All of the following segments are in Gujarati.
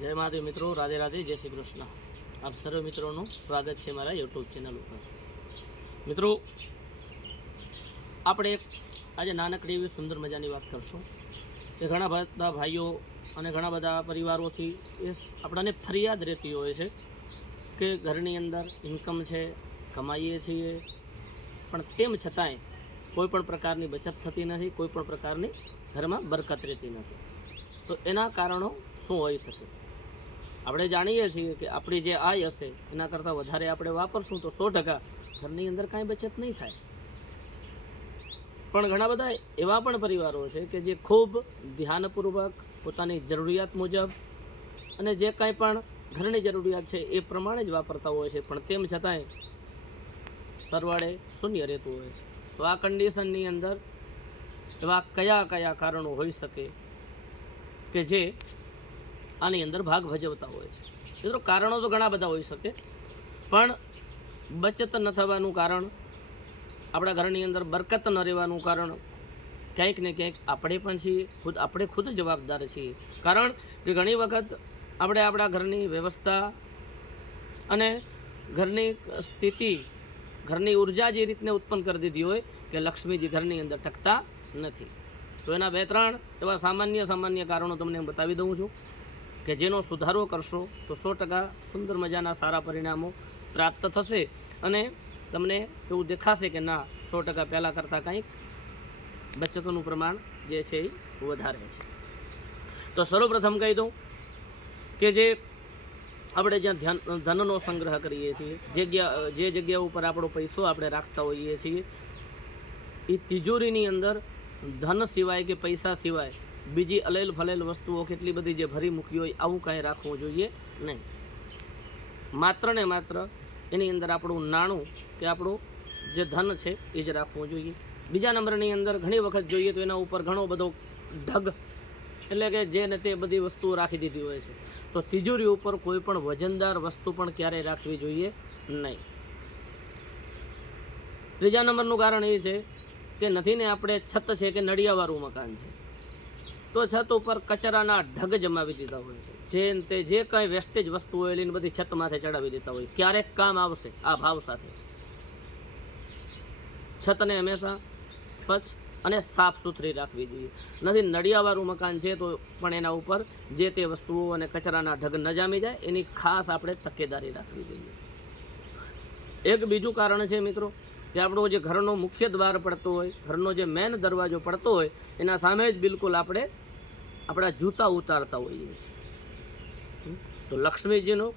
જય મહાદેવ મિત્રો, રાધે રાધે, જય શ્રી કૃષ્ણ। આપ સર્વ મિત્રોનું સ્વાગત છે મારા યુટ્યુબ ચેનલ ઉપર। મિત્રો, આપણે આજે નાનકડી એવી સુંદર મજાની વાત કરશું કે ઘણા બધા ભાઈઓ અને ઘણા બધા પરિવારોથી એ આપણાને ફરિયાદ રહેતી હોય છે કે ઘરની અંદર ઇન્કમ છે, કમાઈએ છીએ, પણ તેમ છતાંય કોઈ પણ પ્રકારની બચત થતી નથી, કોઈ પણ પ્રકારની ઘરમાં બરકત રહેતી નથી। તો એના કારણો શું હોઈ શકે? આપણે જાણીએ છીએ કે આપણી જે આય હશે એના કરતાં વધારે આપણે વાપરશું તો 100% ઘરની અંદર કાંઈ બચત નહીં થાય। પણ ઘણા બધા એવા પણ પરિવારો છે કે જે ખૂબ ધ્યાનપૂર્વક પોતાની જરૂરિયાત મુજબ અને જે કાંઈ પણ ઘરની જરૂરિયાત છે એ પ્રમાણે જ વાપરતા હોય છે, પણ તેમ છતાંય સરવાળે શૂન્ય રહેતું હોય છે। તો આ કન્ડિશનની અંદર એવા કયા કયા કારણો હોઈ શકે કે જે આની અંદર ભાગ ભજવતા હોય છે? મિત્રો, કારણો તો ઘણા બધા હોઈ શકે, પણ બચત ન થવાનું કારણ, આપણા ઘરની અંદર બરકત ન રહેવાનું કારણ ક્યાંક ને ક્યાંક આપણે પણ છીએ, આપણે ખુદ જવાબદાર છીએ। કારણ કે ઘણી વખત આપણે આપણા ઘરની વ્યવસ્થા અને ઘરની સ્થિતિ, ઘરની ઉર્જા જે રીતને ઉત્પન્ન કરી દીધી હોય કે લક્ષ્મીજી ઘરની અંદર ટકતા નથી। તો એના 2-3 એવા સામાન્ય કારણો તમને બતાવી દઉં છું કે જેનો સુધારો કરશો તો 100% સુંદર મજાના સારા પરિણામો પ્રાપ્ત થશે અને તમને એવું દેખાશે કે ના, 100% પહેલાં કરતાં કંઈક બચતનું પ્રમાણ જે છે એ વધારે છે। તો સર્વપ્રથમ કહી દઉં કે જે આપણે જ્યાં ધનનો સંગ્રહ કરીએ છીએ, જે જગ્યા ઉપર આપણો પૈસો આપણે રાખતા હોઈએ છીએ, એ તિજોરીની અંદર ધન સિવાય કે પૈસા સિવાય બીજી અલેલ ફલેલ વસ્તુઓ કેટલી બધી જે ભરી મૂકી હોય આવું કાંઈ રાખવું જોઈએ નહીં। માત્ર ને માત્ર એની અંદર આપણું નાણું કે આપણું જે ધન છે એ જ રાખવું જોઈએ। બીજા નંબરની અંદર ઘણી વખત જોઈએ તો એના ઉપર ઘણો બધો ઢગ, એટલે કે જે ને તે બધી વસ્તુઓ રાખી દીધી હોય છે, તો તિજોરી ઉપર કોઈ પણ વજનદાર વસ્તુ પણ ક્યારેય રાખવી જોઈએ નહીં। ત્રીજા નંબરનું કારણ એ છે કે નથી ને આપણે છત છે કે નળિયાવાળું મકાન છે, તો છત ઉપર કચરાના ઢગ જમાવી દીધા હોય છે, જે કંઈ વેસ્ટેજ વસ્તુ હોય એની બધી છત માથે ચડાવી દેતા હોય, ક્યારેક કામ આવશે આ ભાવ સાથે। છતને હંમેશા સ્વચ્છ અને સાફ સુથરી રાખવી જોઈએ। નથી નળિયાવાળું મકાન છે તો પણ એના ઉપર જે તે વસ્તુઓ અને કચરાના ઢગ ન જામી જાય એની ખાસ આપણે તકેદારી રાખવી જોઈએ। એક બીજું કારણ છે મિત્રો કે આપણો જે ઘરનો મુખ્ય દ્વાર પડતો હોય, ઘરનો જે મેન દરવાજો પડતો હોય એના સામે જ બિલકુલ આપણે આપણા જૂતા ઉતારતા હોઈએ છીએ, તો લક્ષ્મીજીનું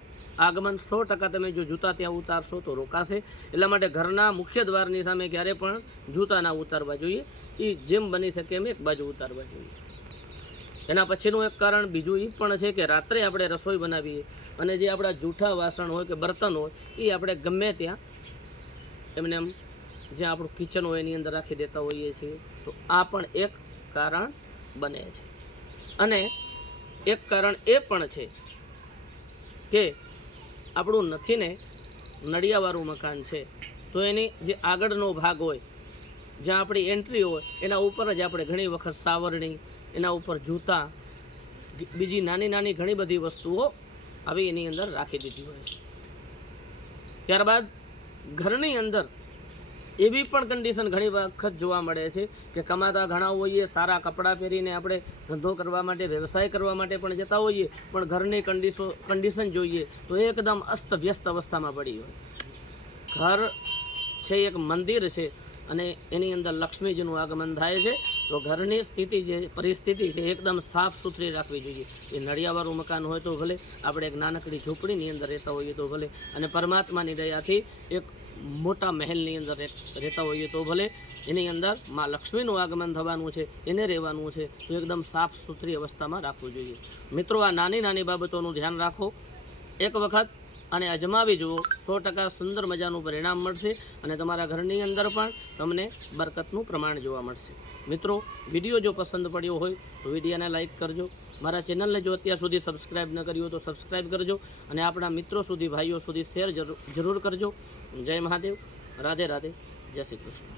આગમન 100% તમે જો જૂતા ત્યાં ઉતારશો તો રોકાશે। એટલા માટે ઘરના મુખ્ય દ્વારની સામે ક્યારે પણ જૂતા ના ઉતારવા જોઈએ, એ જેમ બની શકે એમ એક બાજુ ઉતારવા જોઈએ। એના પછીનું એક કારણ બીજું એ પણ છે કે રાત્રે આપણે રસોઈ બનાવીએ અને જે આપણા જૂઠા વાસણ હોય કે બર્તન હોય એ આપણે ગમે ત્યાં એમને એમ જ્યાં આપણું કિચન હોય એની અંદર રાખી દેતા હોઈએ છીએ, તો આ પણ એક કારણ બને છે। અને એક કારણ એ પણ છે કે આપણું નથી ને નળિયાવાળું મકાન છે તો એની જે આગળનો ભાગ હોય, જ્યાં આપણી એન્ટ્રી હોય એના ઉપર જ આપણે ઘણી વખત સાવરણી, એના ઉપર જૂતા, બીજી નાની ઘણી બધી વસ્તુઓ આવી એની અંદર રાખી દીધી હોય છે। ત્યારબાદ ઘરની અંદર એવી પણ કન્ડિશન ઘણી વખત જોવા મળે છે કે કમાતા ઘણા હોઈએ, સારા કપડાં પહેરીને આપણે ધંધો કરવા માટે, વ્યવસાય કરવા માટે પણ જતા હોઈએ, પણ ઘરની કન્ડિશન જોઈએ તો એકદમ અસ્તવ્યસ્ત અવસ્થામાં પડી હોય। ઘર છે એક મંદિર છે અને એની અંદર લક્ષ્મીજીનું આગમન થાય છે, તો ઘરની સ્થિતિ જે પરિસ્થિતિ છે એકદમ સાફ સુથરી રાખવી જોઈએ। એ નળિયાવાળું મકાન હોય તો ભલે, આપણે એક નાનકડી ઝૂંપડીની અંદર રહેતા હોઈએ તો ભલે, અને પરમાત્માની દયાથી એક મોટા મહેલની અંદર રહેતા હોઈએ તો ભલે, એની અંદર માં લક્ષ્મીનું આગમન થવાનું છે, એને રહેવાનું છે, તો એકદમ સાફ સુથરી અવસ્થામાં રાખવું જોઈએ। મિત્રો, આ નાની બાબતોનું ધ્યાન રાખો, એક વખત અને અજમાવી જુઓ, 100% સુંદર મજાનું પરિણામ મળશે અને તમારા ઘરની અંદર પણ તમને બરકતનું પ્રમાણ જોવા મળશે। મિત્રો, વિડીયો જો પસંદ પડ્યો હોય તો વિડીયોને લાઇક કરજો, મારા ચેનલને જો અત્યાર સુધી સબસ્ક્રાઈબ ન કર્યું તો સબસ્ક્રાઈબ કરજો અને આપણા મિત્રો સુધી, ભાઈઓ સુધી શેર જરૂર કરજો। જય મહાદેવ, રાધે રાધે, જય શ્રી કૃષ્ણ।